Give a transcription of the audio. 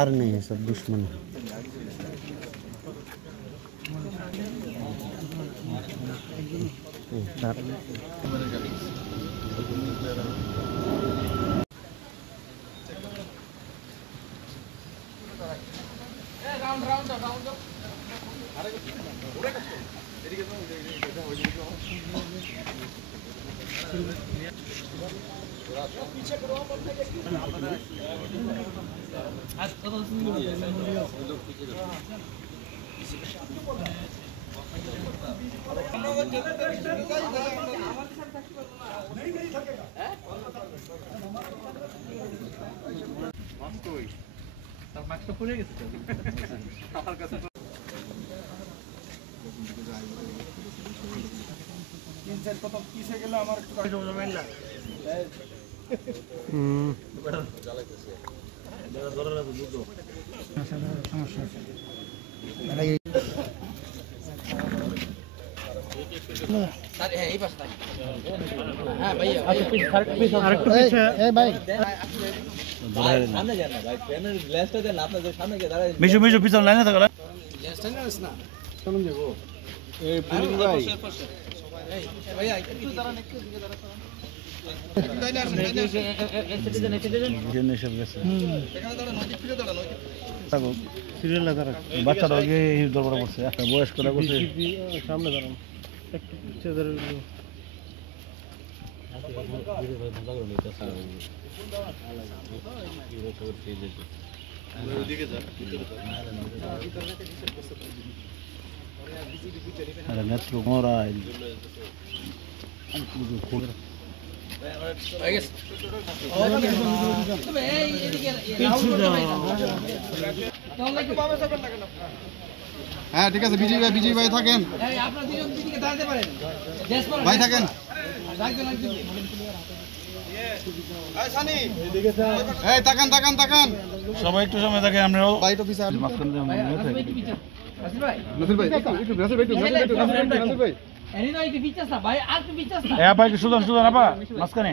और नहीं है, सब दुश्मन है। মিশু মিশু পিছন লাইনে থাকো বাচ্চারা দরবার করছে বয়স্করা করছে সামনে দাঁড়ান নেত্র মোরাইল হ্যাঁ ঠিক আছে বিজয় ভাই থাকেন ভাই থাকেন তাকান তাকান তাকান সবাই একটু সময় থাকে আমরাও ভাই তো পিছনে ভাই সুদান সুদান আপা মাঝখানে